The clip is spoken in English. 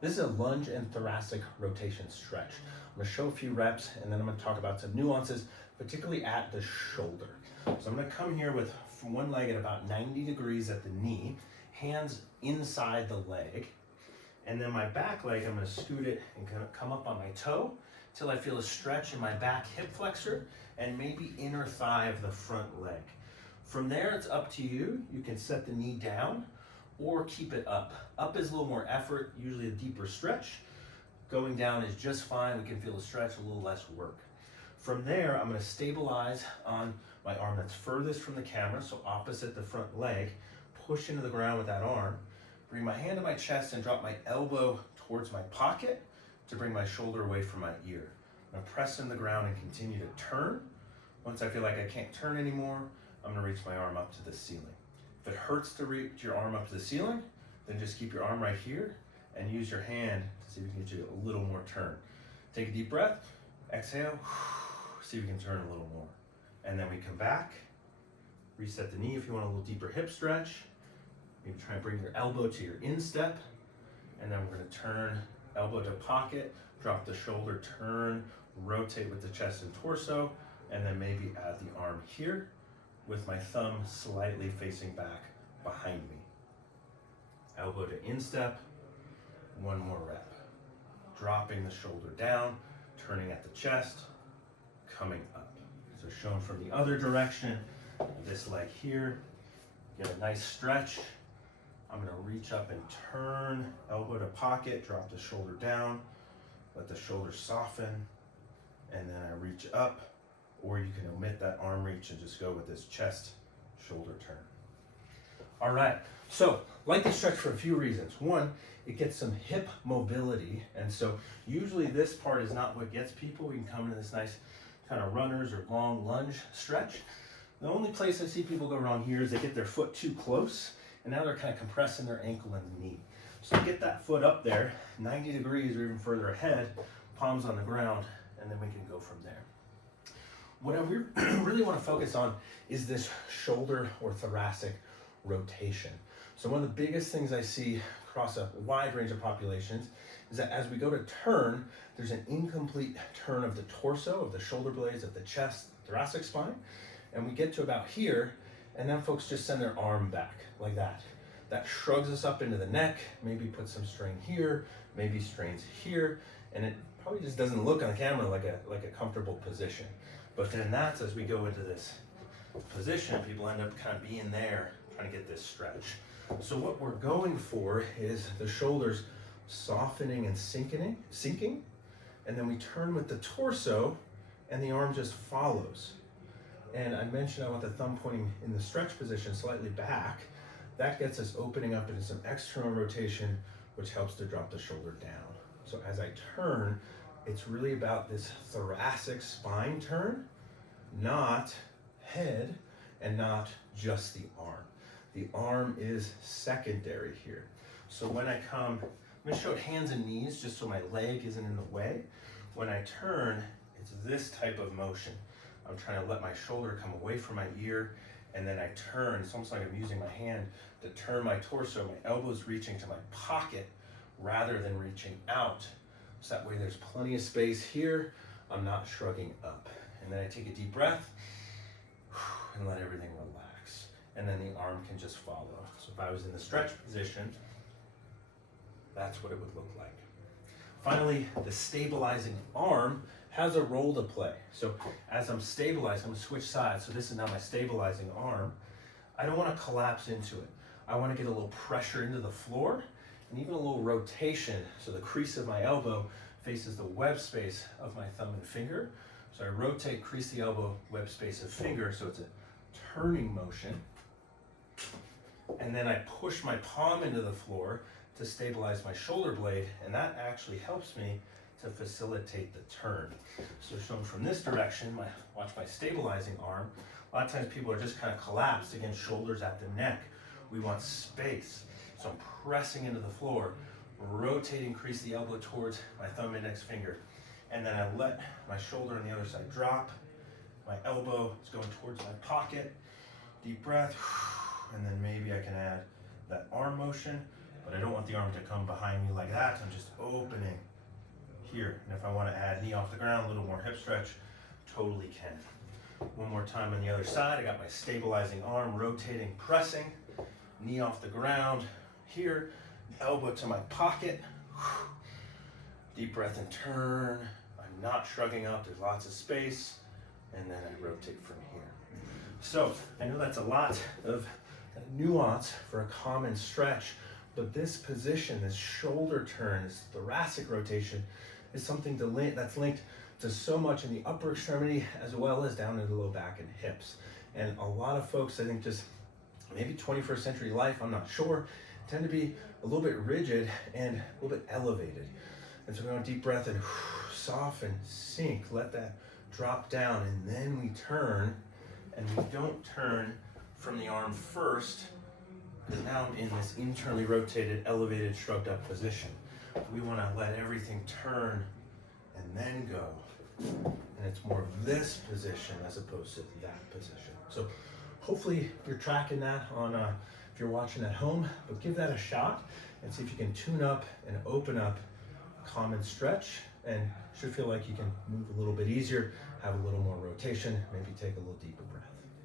This is a lunge and thoracic rotation stretch. I'm gonna show a few reps and then I'm gonna talk about some nuances, particularly at the shoulder. So I'm gonna come here with one leg at about 90 degrees at the knee, hands inside the leg, and then my back leg, I'm gonna scoot it and come up on my toe till I feel a stretch in my back hip flexor and maybe inner thigh of the front leg. From there, it's up to you. You can set the knee down or keep it up. Up is a little more effort, usually a deeper stretch. Going down is just fine. We can feel the stretch, a little less work. From there, I'm gonna stabilize on my arm that's furthest from the camera, so opposite the front leg, push into the ground with that arm, bring my hand to my chest and drop my elbow towards my pocket to bring my shoulder away from my ear. I'm gonna press in the ground and continue to turn. Once I feel like I can't turn anymore, I'm gonna reach my arm up to the ceiling. If it hurts to reach your arm up to the ceiling, then just keep your arm right here and use your hand to see if we can get you a little more turn. Take a deep breath, exhale, see if we can turn a little more. And then we come back, reset the knee if you want a little deeper hip stretch. Maybe try and bring your elbow to your instep, and then we're gonna turn elbow to pocket, drop the shoulder, turn, rotate with the chest and torso, and then maybe add the arm here with my thumb slightly facing back behind me. Elbow to instep, one more rep. Dropping the shoulder down, turning at the chest, coming up. So shown from the other direction, this leg here, get a nice stretch. I'm gonna reach up and turn, elbow to pocket, drop the shoulder down, let the shoulder soften, and then I reach up, or you can omit that arm reach and just go with this chest, shoulder turn. All right, so like this stretch for a few reasons. One, it gets some hip mobility, and so usually this part is not what gets people. We can come into this nice kind of runners or long lunge stretch. The only place I see people go wrong here is they get their foot too close, and now they're kind of compressing their ankle and the knee. So get that foot up there, 90 degrees or even further ahead, palms on the ground, and then we can go from there. What I really want to focus on is this shoulder or thoracic rotation. So one of the biggest things I see across a wide range of populations is that as we go to turn, there's an incomplete turn of the torso, of the shoulder blades, of the chest, thoracic spine, and we get to about here, and then folks just send their arm back like that. That shrugs us up into the neck, maybe puts some strain here, maybe strains here, and it probably just doesn't look on the camera like a comfortable position. But then that's as we go into this position, people end up kind of being there, trying to get this stretch. So what we're going for is the shoulders softening and sinking, and then we turn with the torso, and the arm just follows. And I mentioned I want the thumb pointing in the stretch position slightly back. That gets us opening up into some external rotation, which helps to drop the shoulder down. So as I turn, it's really about this thoracic spine turn, not head, and not just the arm. The arm is secondary here. So when I come, I'm gonna show it hands and knees just so my leg isn't in the way. When I turn, it's this type of motion. I'm trying to let my shoulder come away from my ear, and then I turn. It's almost like I'm using my hand to turn my torso. My elbow's reaching to my pocket rather than reaching out. So that way there's plenty of space here. I'm not shrugging up. And then I take a deep breath and let everything relax. And then the arm can just follow. So if I was in the stretch position, that's what it would look like. Finally, the stabilizing arm has a role to play. So as I'm stabilizing, I'm gonna switch sides. So this is now my stabilizing arm. I don't wanna collapse into it. I wanna get a little pressure into the floor and even a little rotation. So the crease of my elbow faces the web space of my thumb and finger. So I rotate, crease the elbow, web space of finger. So it's a turning motion. And then I push my palm into the floor to stabilize my shoulder blade. And that actually helps me to facilitate the turn. So shown from this direction, watch my stabilizing arm. A lot of times people are just kind of collapsed, again, shoulders at the neck. We want space. So I'm pressing into the floor, rotating, crease the elbow towards my thumb index finger. And then I let my shoulder on the other side drop. My elbow is going towards my pocket. Deep breath. And then maybe I can add that arm motion, but I don't want the arm to come behind me like that. I'm just opening here. And if I want to add knee off the ground, a little more hip stretch, totally can. One more time on the other side. I got my stabilizing arm, rotating, pressing, knee off the ground here, elbow to my pocket. Deep breath and turn. I'm not shrugging up, there's lots of space. And then I rotate from here. So I know that's a lot of nuance for a common stretch, but this position, this shoulder turn, this thoracic rotation is something that's linked to so much in the upper extremity as well as down in the low back and hips. And a lot of folks, I think just maybe 21st century life, I'm not sure, tend to be a little bit rigid and a little bit elevated. And so we're going deep breath and soften, sink, let that drop down, and then we turn, and we don't turn from the arm first, because now I'm in this internally rotated, elevated, shrugged up position. We want to let everything turn and then go. And it's more of this position as opposed to that position. So hopefully you're tracking that on if you're watching at home, but give that a shot and see if you can tune up and open up a common stretch, and should feel like you can move a little bit easier, have a little more rotation, maybe take a little deeper breath.